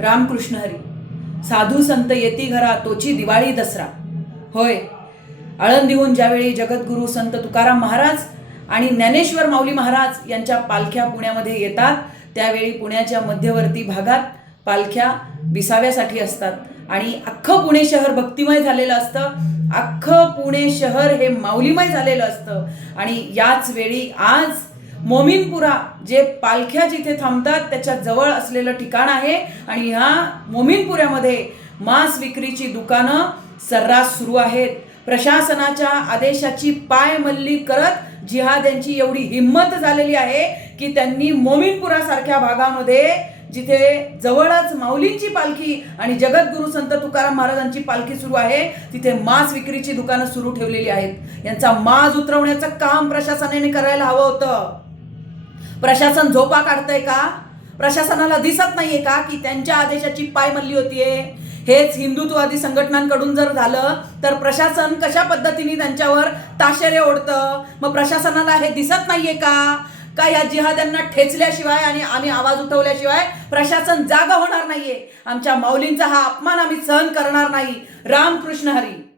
रामकृष्ण हरी. साधू संत येती घरा तोची दिवाळी दसरा. होय, आळंदीहून ज्यावेळी जगद्गुरू संत तुकाराम महाराज आणि ज्ञानेश्वर माऊली महाराज यांच्या पालख्या पुण्यामध्ये येतात, त्यावेळी पुण्याच्या मध्यवर्ती भागात पालख्या विसाव्यासाठी असतात आणि अख्खं पुणे शहर भक्तिमय झालेलं असतं. अख्खं पुणे शहर हे माऊलीमय झालेलं असतं. आणि याच वेळी आज मोमीनपुरा, जे पालख्या जिथे थांबतात त्याच्या जवळ असलेलं ठिकाण आहे आणि ह्या मोमीनपुऱ्यामध्ये मांस विक्रीची दुकानं सर्रास सुरू आहेत. प्रशासनाच्या आदेशाची पायमल्ली करत जिहाद्यांची एवढी हिंमत झालेली आहे की त्यांनी मोमीनपुरासारख्या भागामध्ये, जिथे जवळच माऊलींची पालखी आणि जगद्गुरू संत तुकाराम महाराजांची पालखी सुरू आहे, तिथे मांस विक्रीची दुकानं सुरू ठेवलेली आहेत. यांचा माज उतरवण्याचं काम प्रशासनाने करायला हवं होतं. प्रशासन झोपा काढतंय का? प्रशासनाला दिसत नाहीये का की त्यांच्या आदेशाची पायमल्ली होतीये? हेच हिंदुत्ववादी संघटनांकडून जर झालं तर प्रशासन कशा पद्धतीने त्यांच्यावर ताशेरे ओढतं? मग प्रशासनाला हे दिसत नाहीये का या जिहाद्यांना ठेचल्याशिवाय आणि आम्ही आवाज उठवल्याशिवाय प्रशासन जागा होणार नाहीये? आमच्या माऊलींचा हा अपमान आम्ही सहन करणार नाही. रामकृष्ण हरी.